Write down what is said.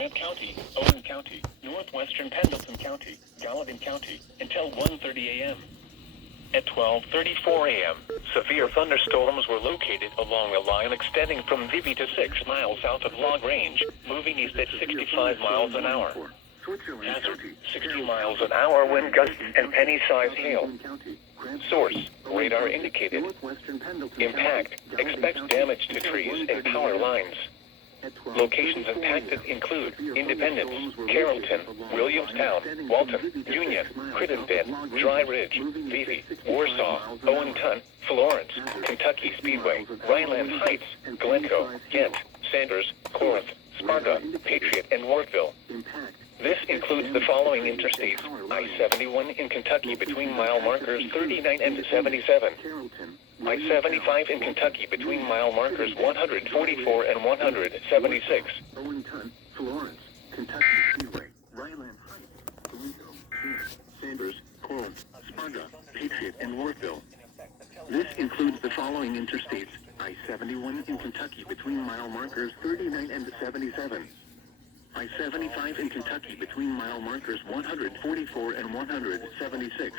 County, Owen County, northwestern Pendleton County, Gallatin County, until 1:30 a.m. At 12:34 a.m., severe thunderstorms were located along a line extending from Vivi to 6 miles south of Log Range, moving east at 65 miles an hour. Hazard, 60 miles an hour wind gusts and penny-sized hail. Source, radar indicated. Impact, expect damage to trees and power lines. Locations impacted include Independence, Carrollton, Williamstown, Walton, Union, Crittenden, Dry Ridge, Vivi, Warsaw, Owenton, Florence, Kentucky Speedway, Rhineland Heights, Glencoe, Ghent, Sanders, Corinth, Sparta, Patriot, and Wartville. This includes the following interstates: I-71 in Kentucky between mile markers 39 and 77. I-75 in Kentucky between mile markers 144 and 176. Owenton, Florence, Kentucky Speedway, Rhineland Heights, Glencoe, Sanders, Corinth, Sparta, Patriot, and Wartville. This includes the following interstates: I-71 in Kentucky between mile markers 39 and 77. I-75 in Kentucky between mile markers 144 and 176.